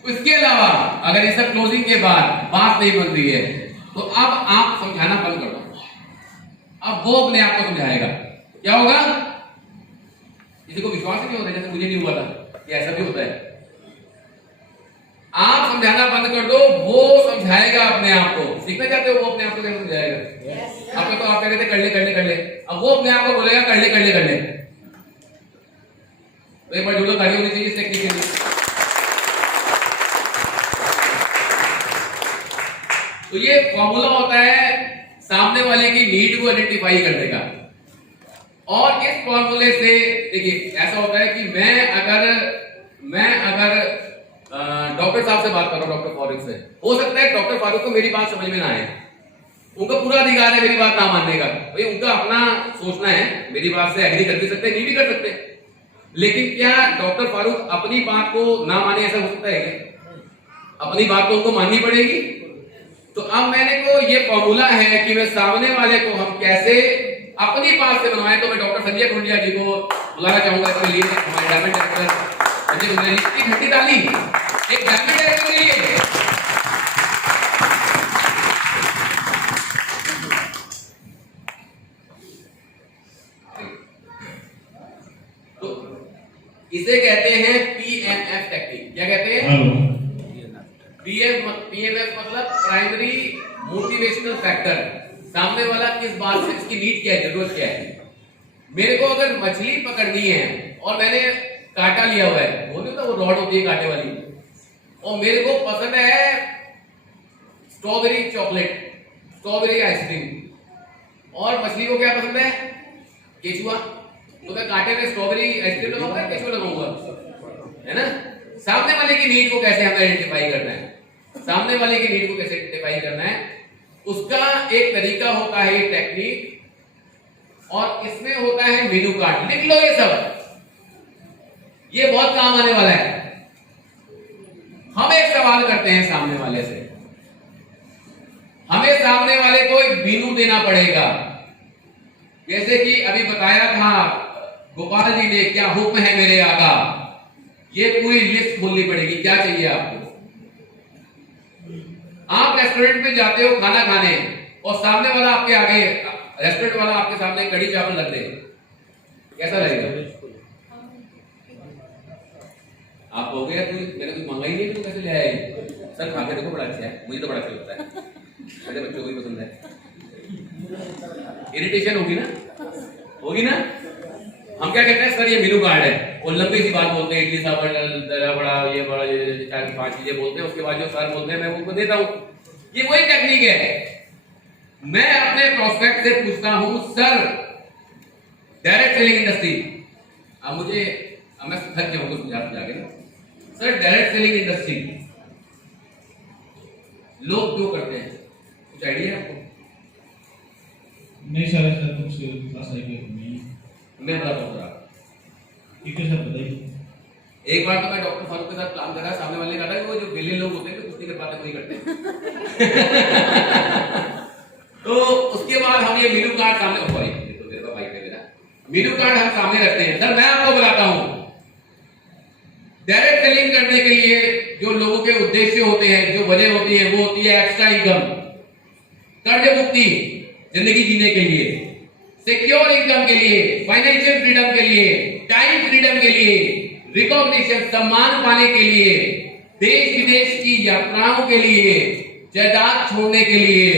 इसके अलावा अगर इस सब क्लोजिंग के बाद बात नहीं बन रही है, तो अब आप समझाना बंद कर दो, अब वो अपने आप को समझाएगा। क्या होगा? किसी को विश्वास नहीं होता, जैसे मुझे नहीं हुआ था कि ऐसा भी होता है। आप समझाना बंद कर दो, वो समझाएगा अपने आप को। सीखना चाहते हो? वो अपने आप को कैसे समझाएगा? आपको तो आप कहते थे कर ले कर ले कर ले, अब वो अपने आप को बोलेगा कर ले कर ले कर ले। तो एक बार जोड़ो, ताली होनी चाहिए इस टेक्निक के लिए। तो ये फॉर्मूला होता है सामने वाले की नीड को आइडेंटिफाई करने का। और इस फॉर्मूले से देखिए, ऐसा होता है कि मैं अगर डॉक्टर साहब से बात कर रहा हूं, डॉक्टर फारूक से, हो सकता है डॉक्टर फारूक को मेरी बात समझ में ना आए, उनका पूरा अधिकार है मेरी बात ना मानने का, भाई उनका अपना सोचना है, मेरी बात से एग्री कर भी सकते, नहीं भी कर सकते। लेकिन क्या डॉक्टर फारूक अपनी बात को ना माने? ऐसा हो सकता है क्या? अपनी बात तो उनको माननी पड़ेगी। तो अब मैंने को ये फॉर्मूला है कि मैं सामने वाले को हम कैसे अपनी बात से बनवाएं। तो मैं डॉक्टर संजय कुंडिया जी को बुलाना चाहूंगा इसके लिए, हमारे डायमंड डायरेक्टर संजय कुंडिया जी की ठंडी ताली एक डायमंड डायरेक्टर के लिए। तो इसे कहते हैं PMF टेक्निक। क्या कहते हैं? PMF मतलब प्राइमरी मोटिवेशनल फैक्टर। सामने वाला किस बात से, इसकी नीड क्या है, जरूरत क्या है। मेरे को अगर मछली पकड़नी है और मैंने कांटा लिया हुआ है, वो नहीं होता वो रॉड होती है कांटे वाली, और मेरे को पसंद है स्ट्रॉबेरी चॉकलेट, स्ट्रॉबेरी आइसक्रीम, और मछली को क्या पसंद है? केचुआ। तो मैं कांटे में स्ट्रॉबेरी आइसक्रीम लगाऊंगा, केचुआ लगाऊंगा, है ना। सामने वाले की नीड को कैसे हमें आइडेंटिफाई करना है, सामने वाले की नीड को कैसे आइडेंटिफाई करना है, उसका एक तरीका होता है ये टेक्निक, और इसमें होता है मेनू कार्ड। लिख लो ये सब, ये बहुत काम आने वाला है। हम एक सवाल करते हैं सामने वाले से, हमें सामने वाले को एक मेनू देना पड़ेगा। जैसे कि अभी बताया था गोपाल जी ने, क्या हुक्म है मेरे आका, ये पूरी लिस्ट बोलनी पड़ेगी। क्या चाहिए आपको? आप रेस्टोरेंट में जाते हो खाना खाने और सामने वाला आपके आगे, रेस्टोरेंट वाला आपके सामने कढ़ी चावल रख दे, कैसा लगेगा? आप हो गया, तू मैंने कुछ मंगाई नहीं, तू कैसे ले आया? सर खा के देखो, बड़ा अच्छा है, मुझे तो बड़ा अच्छा लगता है, मेरे बच्चों को भी पसंद है। इरिटेशन होगी ना, होगी ना? हम क्या कहते हैं, सर ये मेनू कार्ड है, और लंबी सी बात बोलते हैं, इडली सांभर दरा बड़ा, ये बड़ा, ये 4-5 चीजें बोलते हैं। उसके बाद जो सर बोलते हैं मैं उनको देता हूं। ये वही टेक्निक है। मैं अपने प्रोस्पेक्ट से पूछता हूं, सर डायरेक्ट सेलिंग इंडस्ट्री, अब मुझे मैं थक गया हूं जाके ना, सर डायरेक्ट सेलिंग इंडस्ट्री लोग क्यों करते हैं? कुछ आइडिया है आपको? नहीं सर, ऐसा कुछ खास आइडिया नहीं है। मैं बताता हूँ सर, ठीक है सर, बताइए। एक बार तो मैं डॉक्टर फारूक के साथ प्लान कर रहा, सामने वाले ने कहा था कि वो जो बेले लोग होते हैं कुछ नहीं कर पाते, वही करते हैं। तो उसके बाद हम ये मेनू कार्ड सामने, सॉरी तो देखो भाई पे मेरा मेनू कार्ड हम सामने रखते हैं। सर मैं आपको बताता हूँ, डायरेक्ट सेलिंग करने के लिए जो लोगों के उद्देश्य होते हैं, जो वजह होती है, वो होती है एक्स्ट्रा इनकम, कर्ज मुक्ति जिंदगी जीने के लिए, सिक्योर इनकम के लिए, फाइनेंशियल फ्रीडम के लिए, टाइम फ्रीडम के लिए, रिकॉग्निशन सम्मान पाने के लिए, देश विदेश की यात्राओं के लिए, जायदाद छोड़ने के लिए,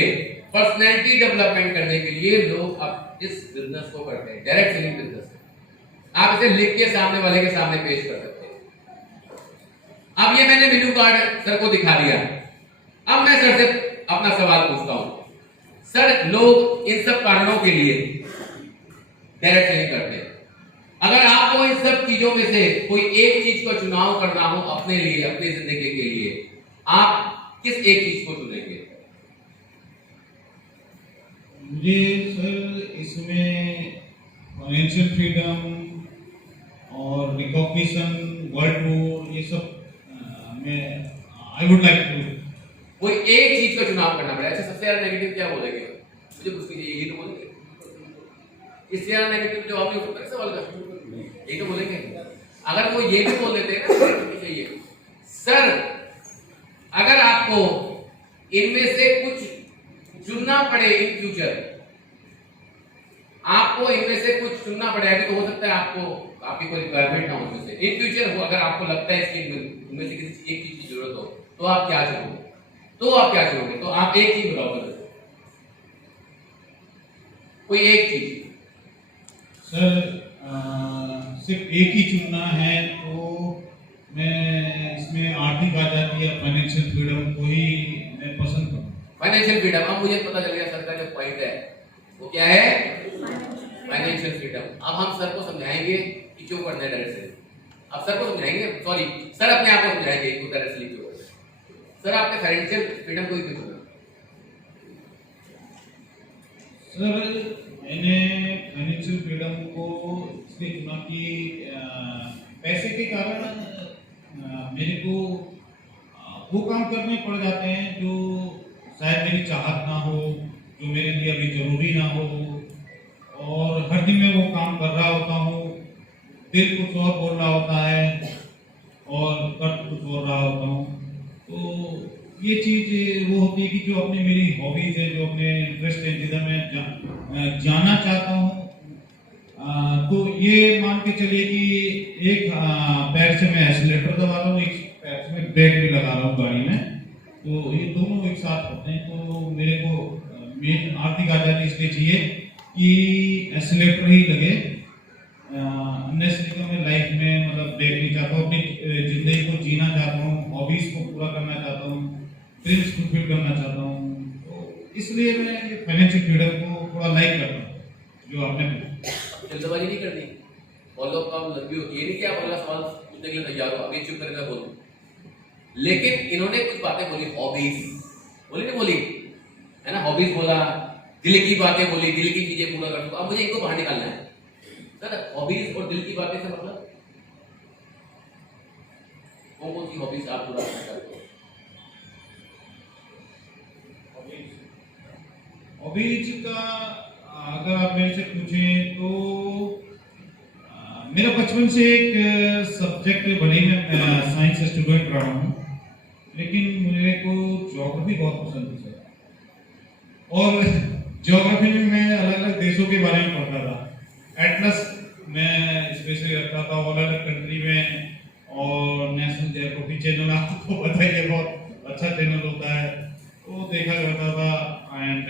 पर्सनैलिटी डेवलपमेंट करने के लिए लोग अब इस बिजनेस को करते हैं, डायरेक्ट सेलिंग बिजनेस। आप इसे लिख के सामने वाले के सामने पेश कर सकते हैं। अब ये मैंने मेनू कार्ड सर को दिखा दिया। अब मैं सर से अपना सवाल पूछता हूं, सर लोग इन सब कारणों के लिए डायरेक्ट सेलिंग करते हैं। अगर आपको इन सब चीजों में से कोई एक चीज का चुनाव करना हो अपने लिए, अपनी जिंदगी के लिए, आप किस एक चीज को चुनेंगे? मुझे सर इसमें फाइनेंशियल फ्रीडम और रिकॉग्निशन, वर्ल्ड टूर, ये सब मैं आई वुड लाइक टू। कोई एक चीज का चुनाव करना पड़ेगा। अच्छा सबसे ज्यादा नेगेटिव क्या बोलेंगे? मुझे कुछ कीजिए, यही तो बोलेंगे। इससे ज्यादा नेगेटिव जवाब नहीं हो सकता सवाल का, यही तो बोलेंगे। अगर वो ये भी बोल देते हैं ना चाहिए, सर अगर आपको इनमें से कुछ चुनना पड़े इन फ्यूचर, आपको इनमें से कुछ चुनना पड़े, अभी तो हो सकता है आपको आपकी कोई रिक्वायरमेंट ना हो उसमें से, इन फ्यूचर हो, अगर आपको लगता है इसकी इनमें से किसी एक चीज की जरूरत हो, तो आप क्या चुनोगे? तो आप एक चीज बताओ सर, कोई एक चीज। सर सिर्फ एक ही चुनना है तो मैं इसमें आर्थिक आजादी या फाइनेंशियल फ्रीडम को ही मैं पसंद करूँ। Financial freedom. अब मुझे पता चल गया सर का जो पॉइंट है वो क्या है, फाइनेंशियल फ्रीडम। अब हम सर को समझाएंगे कि क्यों करना है डायरेक्ट सेलिंग। अब सर को समझाएंगे, सॉरी सर अपने आप को समझाएंगे क्यों डायरेक्ट सेलिंग क्यों करना है। सर आपने फाइनेंशियल फ्रीडम को ही क्यों चुना? सर मैंने फाइनेंशियल फ्रीडम को इसलिए चुना कि पैसे के कारण मेरे को वो काम करने पड़ जाते हैं जो शायद मेरी चाहत ना हो, जो मेरे लिए अभी जरूरी ना हो, और हर दिन मैं वो काम कर रहा होता हूँ, दिल कुछ और बोल रहा होता है और कर कुछ और रहा होता हूँ। तो ये चीज़ वो होती है कि जो अपनी मेरी हॉबीज है, जो अपने इंटरेस्ट है, जिधर मैं जाना चाहता हूँ, तो ये मान के चलिए कि एक पैर से मैं एक्सीलरेटर दबा रहा हूँ, एक पैर से मैं ब्रेक भी लगा रहा हूँ गाड़ी में, तो ये दोनों एक साथ होते हैं। तो मेरे को मेन आर्थिक आज़ादी इसलिए चाहिए कि एक्सीलरेटर ही लगे, अननेसेसरी मैं लाइफ में मतलब ब्रेक नहीं चाहता हूँ, अपनी जिंदगी को जीना चाहता हूँ, हॉबीज को पूरा करना चाहता हूँ, ड्रीम्स फुलफिल करना चाहता हूँ। तो इसलिए मैं फाइनेंशियल फ्रीडम को थोड़ा लाइक करता हूँ। जो आपने जल्दबाजी नहीं करनी, फॉलो अप काम लंबी होती है, नहीं कि आप अगला सवाल पूछने के लिए तैयार हो, अभी चुप करके बोलूं। लेकिन इन्होंने कुछ बातें बोली, हॉबीज बोली नहीं बोली है ना, हॉबीज बोला, दिल की बातें बोली, दिल की चीजें पूरा कर दो। अब मुझे इनको बाहर निकालना है सर, हॉबीज और दिल की बातें से मतलब कौन सी हॉबीज आप पूरा करना चाहते हो? हॉबीज का अगर आप मेरे से पूछें तो मेरा बचपन से एक सब्जेक्ट, भले ही मैं साइंस स्टूडेंट रहा हूँ, लेकिन मेरे को ज्योग्राफी बहुत पसंद थी सर। और ज्योग्राफी में मैं अलग अलग देशों के बारे में पढ़ता था। एटलस मैं स्पेशली रखता था अलग अलग कंट्री में। और नेशनल ज्योग्राफी चैनल आपको पता ही है, बहुत अच्छा चैनल होता है, वो देखा करता था। एंड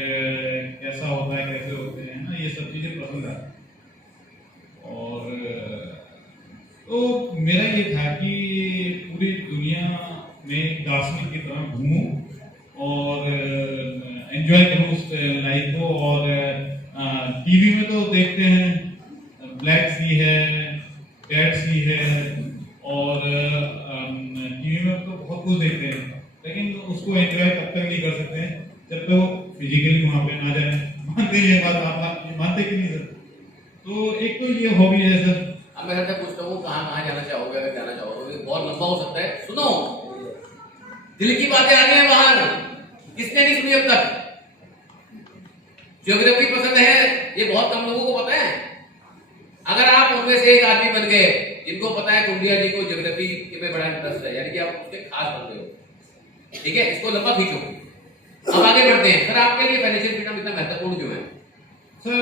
कैसा होता है, कैसे होते हैं ना, ये सब चीज़ें पसंद है। और तो मेरा ये था कि पूरी दुनिया में दार्शनिक की तरह घूमूं और एंजॉय करूं उस लाइफ को। और टीवी में तो देखते हैं ब्लैक सी है, डेड सी है, और टीवी में तो बहुत कुछ देखते हैं, लेकिन उसको एंजॉय तब तक नहीं कर सकते हैं जब तक वो फिजिकली वहाँ पे ना जाए। मानते हैं ये बात, आप मानते कि नहीं सर? तो एक तो ये हॉबी है सर। अब मैं आपसे पूछता हूँ कहाँ जाना चाहोगे? अगर जाना चाहोगे तो बहुत लंबा हो सकता है, सुनो, दिल की बातें आ गई हैं बाहर, किसने नहीं सुनी अब तक? ज्योग्राफी पसंद है ये बहुत कम लोगों को पता है। अगर आप उनमें से एक आदमी बन गए जिनको पता है कुंडिया जी को ज्योग्राफी में बड़ा इंटरेस्ट है, यानी कि आप उसके खास बन गए हो, ठीक है, इसको लंबा खींचो। अब आगे बढ़ते हैं सर, आपके लिए फाइनेंशियल फ्रीडम इतना महत्वपूर्ण क्यों है? सर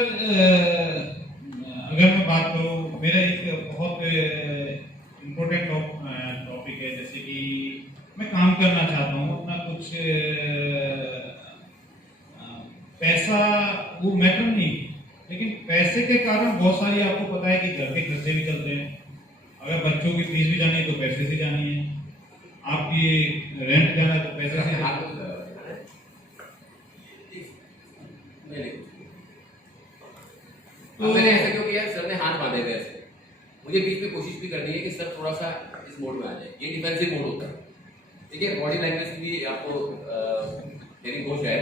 अगर मैं बात करूँ, मेरा एक बहुत इम्पोर्टेंट टॉपिक है, जैसे कि मैं काम करना चाहता हूँ अपना, कुछ पैसा वो मैटर नहीं, लेकिन पैसे के कारण बहुत सारी, आपको पता है कि घर के खर्चे भी चलते हैं। अगर बच्चों की फीस भी जानी है तो पैसे से जानी है, आपकी रेंट जाना है तो पैसे से। तो मैंने ऐसा क्यों किया? सर ने हाथ बांधे हुए ऐसे, मुझे बीच में कोशिश भी करनी है कि सर थोड़ा सा इस मोड में आ जाए। ये डिफेंसिव मोड होता है, ठीक है, बॉडी लैंग्वेज की भी आपको मेरी कोशिश है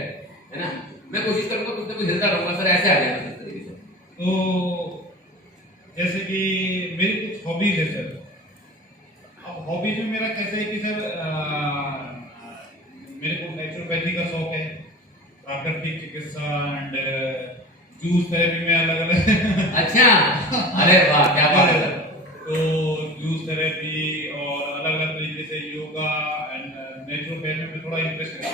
ना। मैं कोशिश करूंगा कुछ ना कुछ हिलता रहूंगा सर, ऐसे आ जाए इस तरीके से। तो जैसे कि मेरी कुछ हॉबीज है सर। अब हॉबीज में मेरा कैसे है कि सर मेरे को नेचुरोपैथी का शौक है, प्राकृतिक चिकित्सा एंड जूस थेरेपी में अलग अलग अच्छा, अरे वाह क्या बात है सर। तो जूस थेरेपी और अलग अलग तरीके से योगा एंड नेचुरोपैथी में थोड़ा इंटरेस्ट है।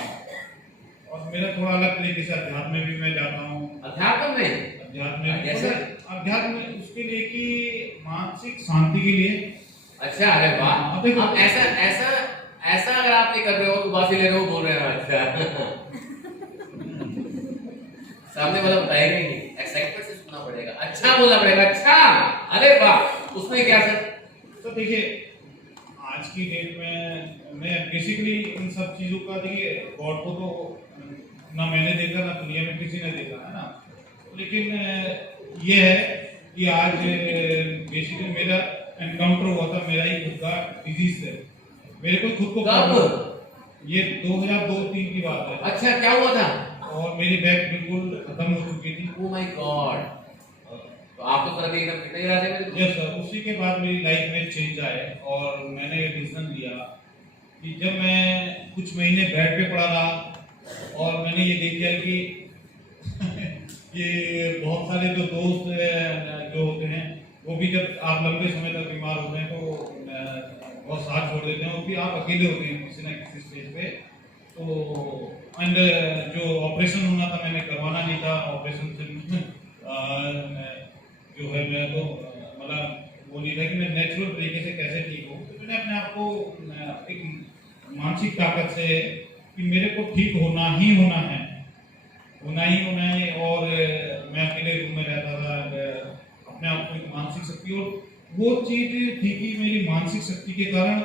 और मेरा थोड़ा अलग तरीके से अध्यात्म में भी मैं जाता हूँ। अध्यात्म में? जैसे अध्यात्म में उसके लिए कि मानसिक शांति के लिए। अच्छा, अरे वाह। अब ऐसा अगर आप नहीं कर रहे हो तो बासी ले रहे हो, बोल रहे हो अच्छा सामने वाला बताएगा ही नहीं, एक्साइटमेंट से सुनना पड़ेगा, अच्छा बोलना पड़ेगा, अच्छा, अरे वाह। उसमें क्या सर? तो देखिए आज की डेट में मैं बेसिकली इन सब चीजों का, देखिए गॉड को तो ना मैंने देखा ना दुनिया में किसी ने देखा है ना, लेकिन ये है कि आज बेसिकली मेरा एनकाउंटर हुआ था, मेरा ही खुद का डिजीज से, मेरे को खुद को ये 2002-03 की बात है। अच्छा, क्या हुआ था? और मेरी बैक बिल्कुल खत्म हो चुकी थी। Oh my God. तो आप तो सर एकदम कितने इरादे में? यस सर, उसी के बाद मेरी लाइफ में चेंज आए और मैंने डिसीजन लिया कि जब मैं कुछ महीने बेड पे पड़ा रहा और मैंने ये देख लिया कि ये बहुत सारे जो दोस्त जो होते हैं वो भी जब आप लंबे समय तक बीमार होते हैं तो बहुत साथ छोड़ देते हैं, वो भी आप अकेले होते हैं किसी न किसी स्टेज पे। तो एंड जो ऑपरेशन होना था मैंने करवाना नहीं था, ऑपरेशन से जो है मैं तो मतलब वो नहीं था कि मैं नेचुरल तरीके से कैसे ठीक हूँ। तो मैंने अपने आप को एक मानसिक ताकत से कि मेरे को ठीक होना ही होना है और मैं अकेले रूम में रहता था, अपने आप को एक मानसिक शक्ति, और वो चीज़ थी कि मेरी मानसिक शक्ति के कारण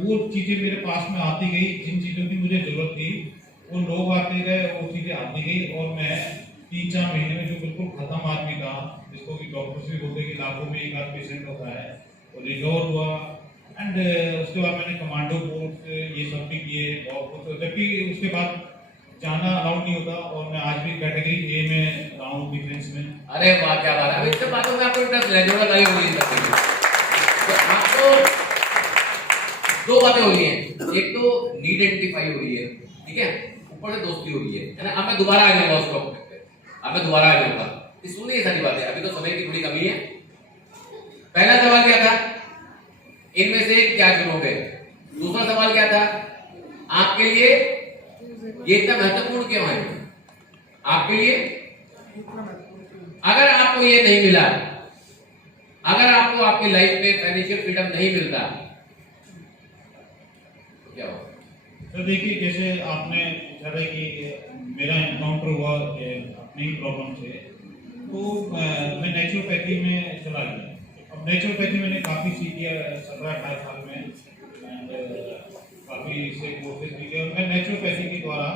वो चीज़ें मेरे पास में आती गई, जिन चीज़ों की मुझे जरूरत थी वो लोग आते गए, वो चीज़ें आती गई, और मैं 3-4 महीने में जो बिल्कुल खत्म आदमी था, जिसको कि डॉक्टर्स भी बोलते कि लाखों में एक आध पेशेंट होता है, वो रिकवर हुआ। एंड उसके बाद मैंने कमांडो कोर्स ये सब भी किए बहुत कुछ, जबकि उसके बाद जाना अलाउड नहीं होता, और मैं आज भी कैटेगरी ए में रहा हूँ डिफेंस में। अरे वाह क्या बात है। अब इससे बातों में आपको इंटरेस्ट है, जोड़ा लाई हो रही है। तो आपको दो बातें हो रही हैं, एक तो नीड आइडेंटिफाई हो रही है, ठीक है, ऊपर से दोस्ती हो रही है ना। अब मैं दोबारा आ जाऊंगा उस टॉपिक पे, अब मैं दोबारा आ जाऊंगा, सुनिए ये सारी बातें, अभी तो समय की थोड़ी कमी है। पहला सवाल क्या था, इनमें से क्या चुनोगे? दूसरा सवाल क्या था, आपके लिए ये इतना महत्वपूर्ण क्यों है? आपके लिए अगर आपको ये नहीं मिला, अगर आपको आपकी लाइफ में फाइनेंशियल फ्रीडम नहीं मिलता तो क्या होगा? तो देखिए, जैसे आपने पूछा था कि मेरा एनकाउंटर हुआ अपनी ही प्रॉब्लम से, तो मैं नेचुरोपैथी में चला गया। अब नेचुरोपैथी मैंने काफ़ी सीखी है 17-18 साल में, एंड काफ़ी इससे कोर्सेज भी किए, और मैं नेचुरोपैथी के द्वारा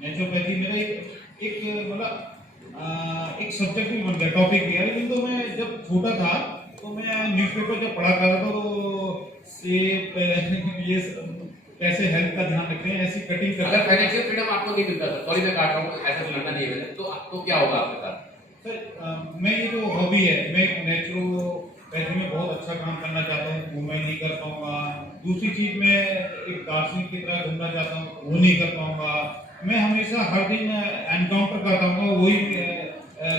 नेचुरोपैथी मेरा एक मतलब एक सब्जेक्ट भी बन गया, टॉपिक भी है। लेकिन तो मैं जब छोटा था तो मैं न्यूज़पेपर जब पढ़ा करता था, तो सेब ये कैसे हेल्थ का ध्यान रखते हैं, ऐसी कटिंग कर। अगर फाइनेंशियल फ्रीडम आपको नहीं मिलता था, सॉरी मैं काट रहा हूँ, ऐसा लड़ना नहीं है, तो क्या होगा आपके साथ? सर, मैं ये जो हॉबी है, मैं नेचुरोपैथी में बहुत अच्छा काम करना चाहता हूँ, वो मैं नहीं कर पाऊंगा। दूसरी चीज मैं एक दार्शनिक की तरह घूमना चाहता हूँ, वो नहीं कर पाऊंगा। मैं हमेशा हर दिन एनकाउंटर करता हूँ, वही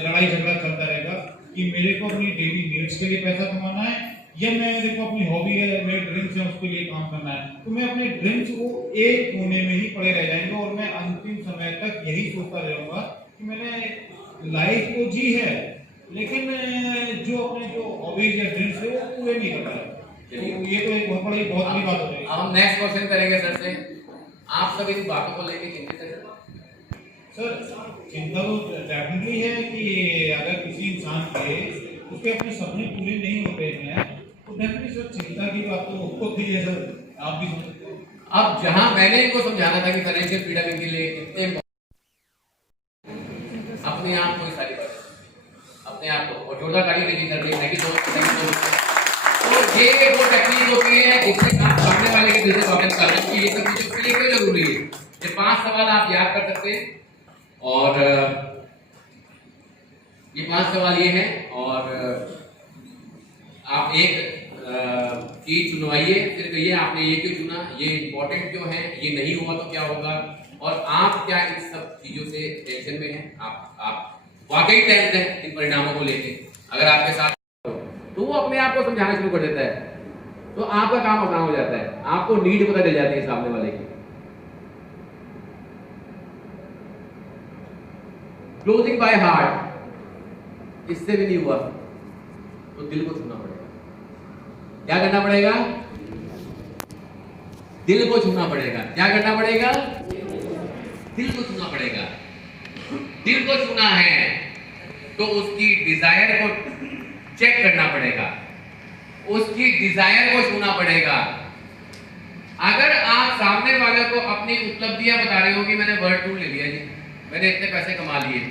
लड़ाई झगड़ा चलता रहेगा कि मेरे को अपनी डेली नीड्स के लिए पैसा कमाना है, या मेरे को अपनी हॉबी है, मेरे ड्रीम्स है, उसके लिए काम करना है। तो मैं अपने ड्रीम्स को एक कोने में ही पड़े रह जाएंगे, और मैं अंतिम समय तक यही सोचता रहूंगा कि मैंने लाइफ को जी है, लेकिन जो हॉबीज या ड्रीम्स है वो पूरे नहीं कर पाया। तो ये तो एक बहुत बड़ी बात हो रही है। हम नेक्स्ट क्वेश्चन करेंगे सर से। आप सब इन बातों को लेकर चिंतित हैं सर? चिंता तो डेफिनेटली है कि अगर किसी इंसान के उसके अपने सपने पूरे नहीं होते हैं, तो डेफिनेटली सर चिंता की बात तो होती है सर, आप भी समझते हैं। अब जहां मैंने इनको समझाना था कि फाइनेंशियल फ्रीडम इनके लिए कितने अपने आप को ही सारी बात अपने आप को और जोरदार ताली लेके कर रही है कि तो ये वो टेक्निक होती है जिससे आप सामने वाले के दिल से बात कर रहे हैं। ये सब चीजें उसके लिए क्यों जरूरी है? ये 5 सवाल आप याद कर सकते हैं, और ये 5 सवाल ये हैं, और आप एक चीज चुनवाइए, फिर कहिए आपने ये क्यों चुना, ये इंपॉर्टेंट क्यों है, ये नहीं हुआ तो क्या होगा, और आप क्या इन सब चीजों से टेंशन में हैं, आप वाकई टेंशन है इन परिणामों को लेके। अगर आपके साथ तो वो अपने आप को समझाना शुरू कर देता है, तो आपका काम आसान हो जाता है, आपको नीड पता चल जाती है सामने वाले की। क्लोजिंग बाय हार्ट, इससे भी नहीं हुआ तो दिल को छूना पड़ेगा। क्या करना पड़ेगा? दिल को छूना पड़ेगा। क्या करना पड़ेगा? दिल को छूना पड़ेगा। दिल को छूना है तो उसकी डिजायर को चेक करना पड़ेगा, उसकी डिजायर को छूना पड़ेगा। अगर आप सामने वाले को अपनी उपलब्धियां बता रहे हो कि मैंने वर्ल्ड टूर ले लिया जी, मैंने इतने पैसे कमा लिए,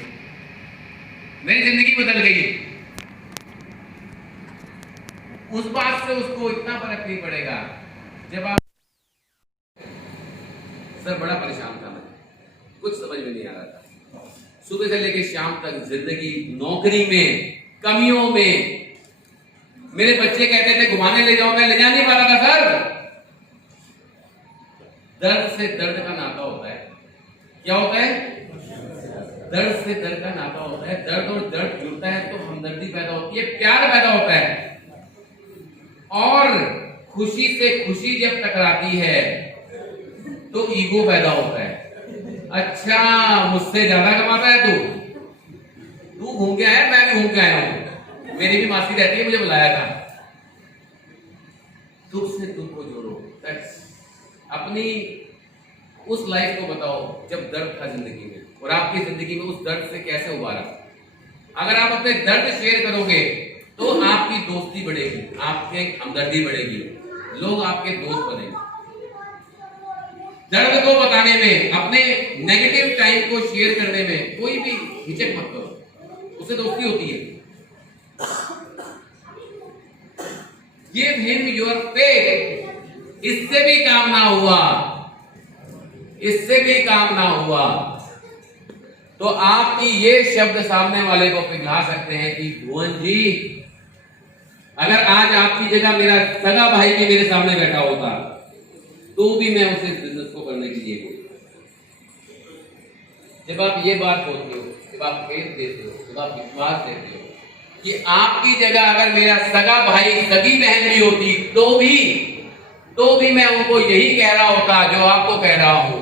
मेरी जिंदगी बदल गई, उस बात से उसको इतना फर्क नहीं पड़ेगा। जब आप सर बड़ा परेशान था मैं, कुछ समझ में नहीं आ रहा था, सुबह से लेकर शाम तक जिंदगी, नौकरी में, कमियों में। मेरे बच्चे कहते थे घुमाने ले जाओ, मैं ले जा नहीं पा रहा था सर। दर्द से दर्द का नाता होता है। क्या होता है? दर्द से दर्द का नाता होता है। दर्द और दर्द जुड़ता है तो हमदर्दी पैदा होती है, प्यार पैदा होता है, और खुशी से खुशी जब टकराती है तो ईगो पैदा होता है। अच्छा, मुझसे ज्यादा कमाता है तू घूम के आया, मैं भी घूम के आया हूं, मेरी भी मासी रहती है, मुझे बुलाया था। दुख से दुख को जोड़ो, अपनी उस लाइफ को बताओ जब दर्द था जिंदगी में, और आपकी जिंदगी में उस दर्द से कैसे उबारा। अगर आप अपने दर्द शेयर करोगे तो आपकी दोस्ती बढ़ेगी, आपके हमदर्दी बढ़ेगी, लोग आपके दोस्त बनेंगे। दर्द को बताने में, अपने नेगेटिव टाइम को शेयर करने में कोई भी हिचक मत करो, उससे दोस्ती होती है। Give him your faith। इससे भी काम ना हुआ, इससे भी काम ना हुआ तो आपकी ये शब्द सामने वाले को पिघला सकते हैं कि भुवन जी, अगर आज आपकी जगह मेरा सगा भाई भी मेरे सामने बैठा होता तो भी मैं उसे बिजनेस को करने के लिए बोलूँ। जब आप ये बात बोलते हो, जब आप फेथ देते हो, जब आप विश्वास देते हो कि आपकी जगह अगर मेरा सगा भाई सगी बहन भी होती तो भी मैं उनको यही कह रहा होता जो आपको कह रहा हूं।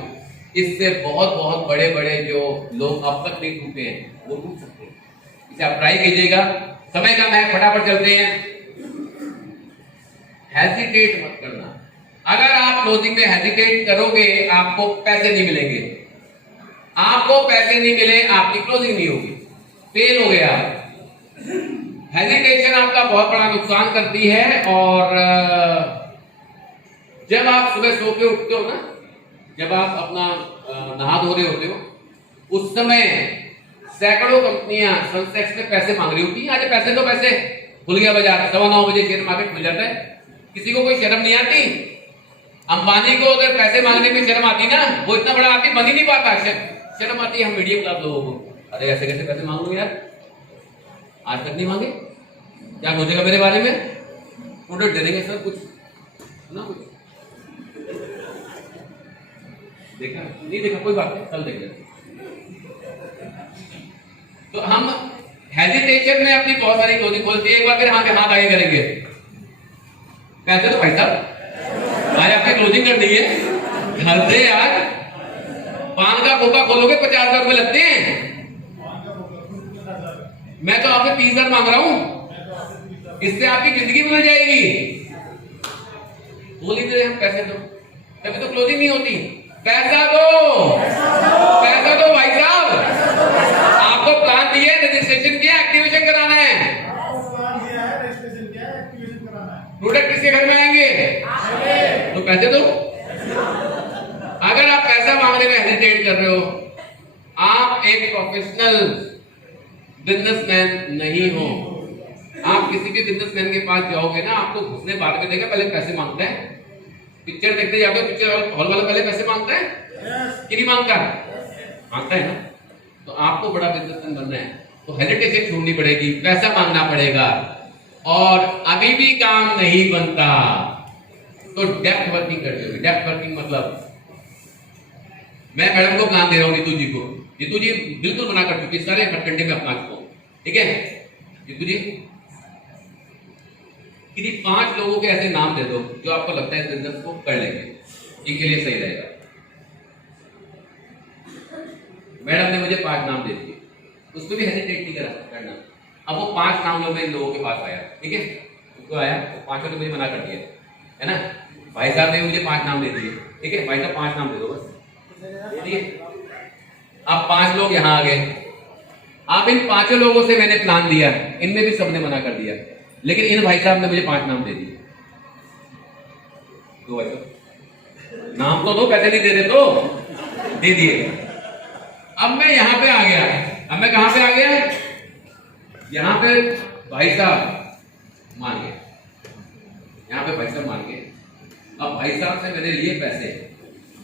इससे बहुत बहुत बड़े बड़े जो लोग अब तक नहीं टूटे हैं वो टूट सकते हैं। इसे आप ट्राई कीजिएगा। समय का मैं फटाफट चलते हैं। हेजिटेट मत करना। अगर आप क्लोजिंग में हेजिटेट करोगे आपको पैसे नहीं मिलेंगे। आपको पैसे नहीं मिले आपकी क्लोजिंग नहीं होगी, फेल हो गया। हेजिटेशन आपका बहुत बड़ा नुकसान करती है। और जब आप सुबह सो के उठते हो ना, जब आप अपना नहा धो रहे होते हो, उस समय सैकड़ों कंपनियां सेंसेक्स में पैसे मांग रही होती हैं। आज पैसे तो पैसे खुल गया बाजार, 9:15 बजे शेयर मार्केट खुल जाता है। किसी को कोई शर्म नहीं आती। अंबानी को अगर पैसे मांगने में शर्म आती ना, वो इतना बड़ा आदमी बन ही नहीं पाता। शर्म आती है हम मीडियम क्लास लोगों को। अरे ऐसे कैसे पैसे मांगू यार, आज तक नहीं मांगे, क्या सोचेगा मेरे बारे में? प्रोडक्ट दे देंगे सर, कुछ ना कुछ देखा नहीं देखा, कोई बात नहीं, कल देख लेते। तो हम हेजिटेशन में अपनी बहुत सारी क्लोजिंग खोलती है। एक बार फिर हाथ आगे करेंगे। पैसे तो भाई साहब आज आपने क्लोजिंग कर दी है। घर से आज पान का खोखा खोलोगे 50,000 रुपए लगते हैं। मैं तो आपसे 30,000 मांग रहा हूं। इससे आपकी जिंदगी बदल जाएगी। बोल ही दे हम पैसे दो, तभी तो क्लोजिंग नहीं होती। पैसा दो, पैसा दो भाई साहब। आपको प्लान दिया है, रजिस्ट्रेशन किया, एक्टिवेशन कराना है। प्रोडक्ट किसके घर में आएंगे? तो पैसे दो। अगर आप पैसा मांगने में हेजिटेट कर रहे हो, आप एक प्रोफेशनल बिजनेसमैन नहीं हो। आप किसी भी बिजनेसमैन के पास जाओगे ना, आपको घुसने बाद में देगा पहले पैसे मांगता है। पिक्चर देखते जाते हो, पिक्चर हॉल वाला पहले पैसे मांगता है कि नहीं मांगता? मांगता है ना। तो आपको बड़ा बिजनेसमैन बनना है तो हेजिटेशन छोड़नी पड़ेगी, पैसा मांगना पड़ेगा। और अभी भी काम नहीं बनता तो डेप्थ वर्किंग करते हो। डेप्थ वर्किंग मतलब मैं मैडम को प्लान दे रहा हूं, नीतू जी को। नीतू जी बिल्कुल मना कर चुकी, सारे हथकंडे में अपना चुका हूं, ठीक है नीतू जी? किसी 5 लोगों के ऐसे नाम दे दो जो आपको लगता है इस बिजनेस को कर लेंगे, इनके लिए सही रहेगा। मैडम ने मुझे 5 नाम दे दिए, उसको भी हेजिटेट नहीं करना। अब वो 5 नाम लोग इन लोगों के पास आया, ठीक है? उसको आया तो 5 ने मुझे मना कर दिया, है ना? भाई साहब ने मुझे 5 नाम दे दिए, ठीक है? भाई साहब 5 नाम दे दो बस, दे दिए। अब 5 लोग यहाँ आ गए। अब इन 5 लोगों से मैंने प्लान दिया, इनमें भी सबने मना कर दिया, लेकिन इन भाई साहब ने मुझे 5 नाम दे दिए। तो भाई साहब नाम तो दो, पैसे नहीं दे रहे तो दे दिए। अब मैं यहां पे आ गया। अब मैं कहां पे आ गया? यहां पे भाई साहब मान गए, यहां पे भाई साहब मान गए। अब भाई साहब से मैंने लिए पैसे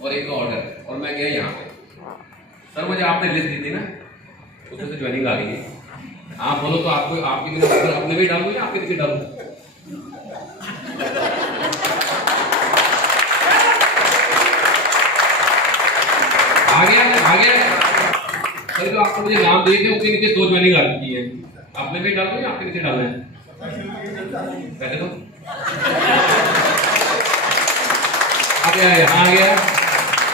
और एक ऑर्डर, और मैं गया यहां पे। सर मुझे आपने लिस्ट दी थी ना, उसमें से ज्वाइनिंग आ गई है। आप बोलो तो आपको आपकी बिना अपने भी डालूंगी, आपके नीचे डालूंगा। आ गया। सर जो आपको मुझे नाम दिए थे उसके नीचे 2 ज्वाइनिंग आ चुकी है। आपने भी डालूंगी, आपके नीचे डालना है। पहले तो आ गया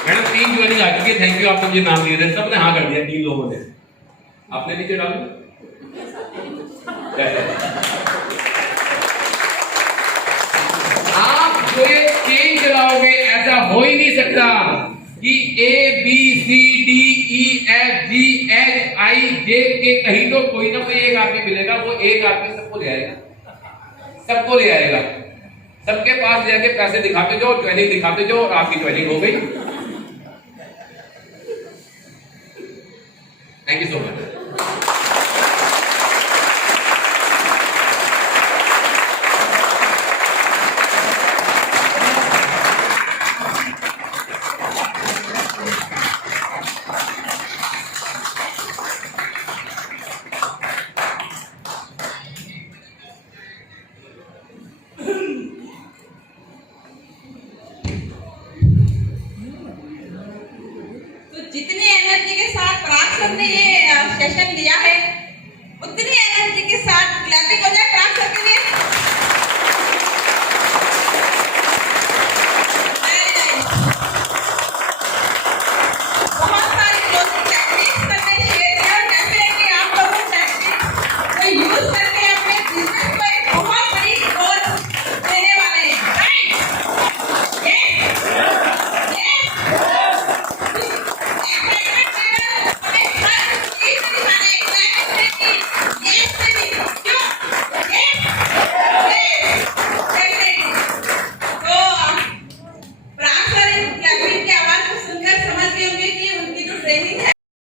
मैडम 3 ज्वाइनिंग आ चुकी है। थैंक यू, आपने मुझे नाम दिए थे, सबने हाँ कर दिया, 3 लोगों ने। आपने नीचे डालू आप जो ये चेन चलाओगे ऐसा हो ही नहीं सकता कि ABCDEFGHIJ के कहीं तो कोई ना कोई एक आदमी मिलेगा, वो एक आदमी सबको ले आएगा। सबके पास जाके पैसे दिखाते जाओ, ज्वाइनिंग दिखाते जाओ और आपकी ज्वाइनिंग हो गई। Thank you so much. जितनी एनर्जी के साथ पराग सर ने ये सेशन लिया है, उतनी एनर्जी के साथ